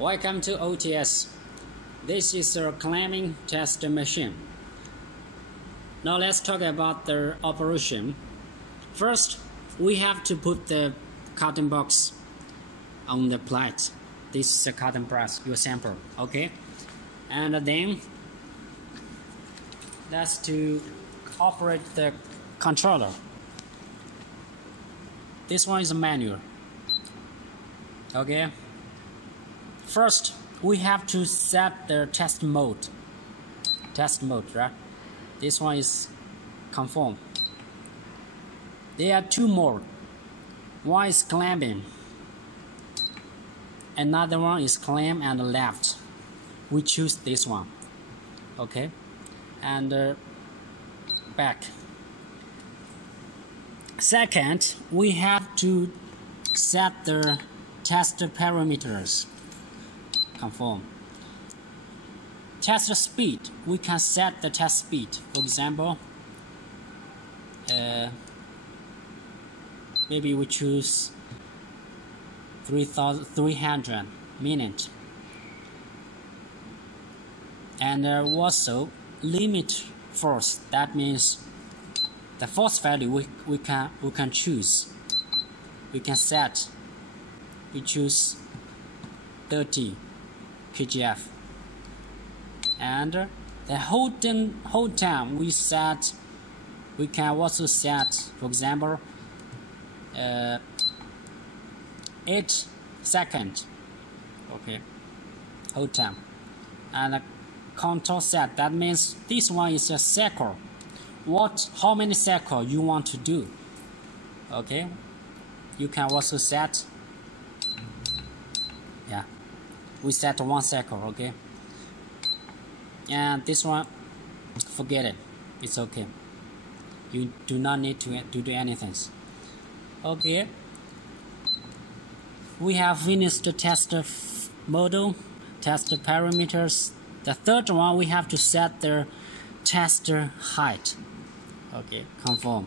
Welcome to OTS. This is a clamming test machine. Now let's talk about the operation. First, we have to put the cotton box on the plate. This is a cotton press, your sample, okay? And then that's to operate the controller. This one is a manual, okay? First, we have to set the test mode. Test mode, right? This one is conform. There are two more. One is clamping. Another one is clamp and left. We choose this one. Okay? And back. Second, we have to set the test parameters. Conform. Test speed. We can set the test speed. For example, maybe we choose 300 minutes. And also limit force. That means the force value we can choose. We can set. We choose 30 kgf. And the whole time we can also set, for example, 8 seconds. Okay, whole time. And control set. That means this one is a cycle. How many cycles you want to do? Okay, you can also set. Yeah, we set 1 cycle. Okay, and this one, forget it. It's okay. You do not need to do anything. Okay, we have finished the test model, test parameters. The third one, we have to set the tester height. Okay, conform.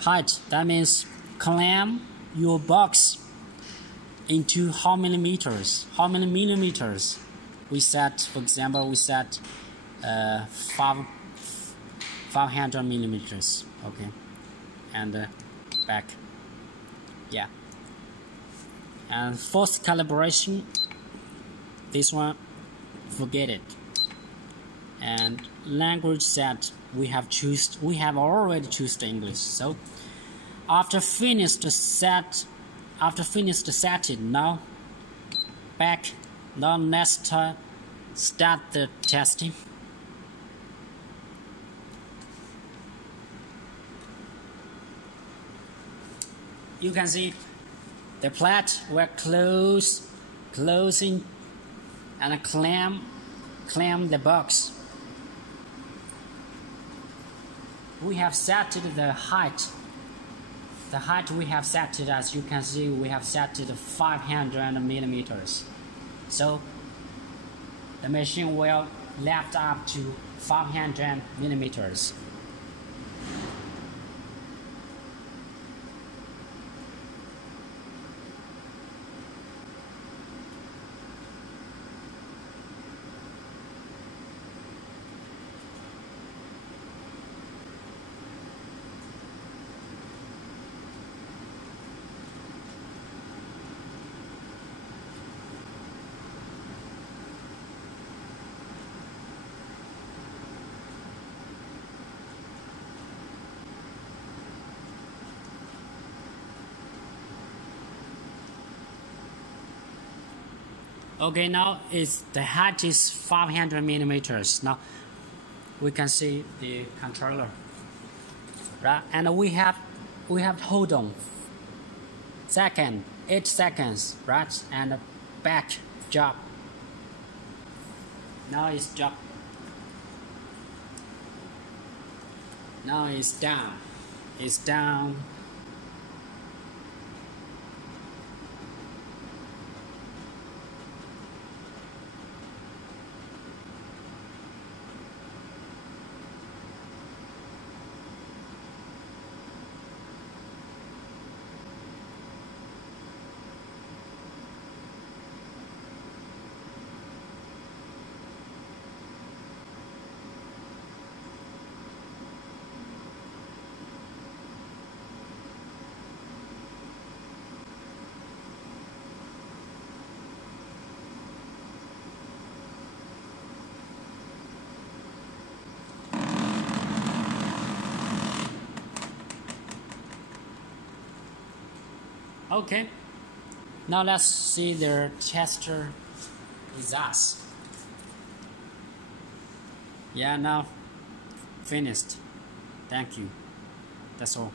Height, that means clamp your box into how many meters, how many millimeters. We set, for example, we set 500 millimeters. Okay, and back. Yeah. And force calibration, this one, forget it. And language set, we have already chosen English. So after finished setting, now back. Now let's start the testing. You can see the plate will closing and clamp the box. We have set the height. The height we have set it, as you can see, we have set it 500 millimeters. So the machine will lift up to 500 millimeters. Okay, now the height is 500 millimeters. Now we can see the controller, right? And we have hold on 8 seconds, right? And back job. Now it's job. Now it's down. It's down. Okay. Now let's see their tester results. Yeah, now finished. Thank you. That's all.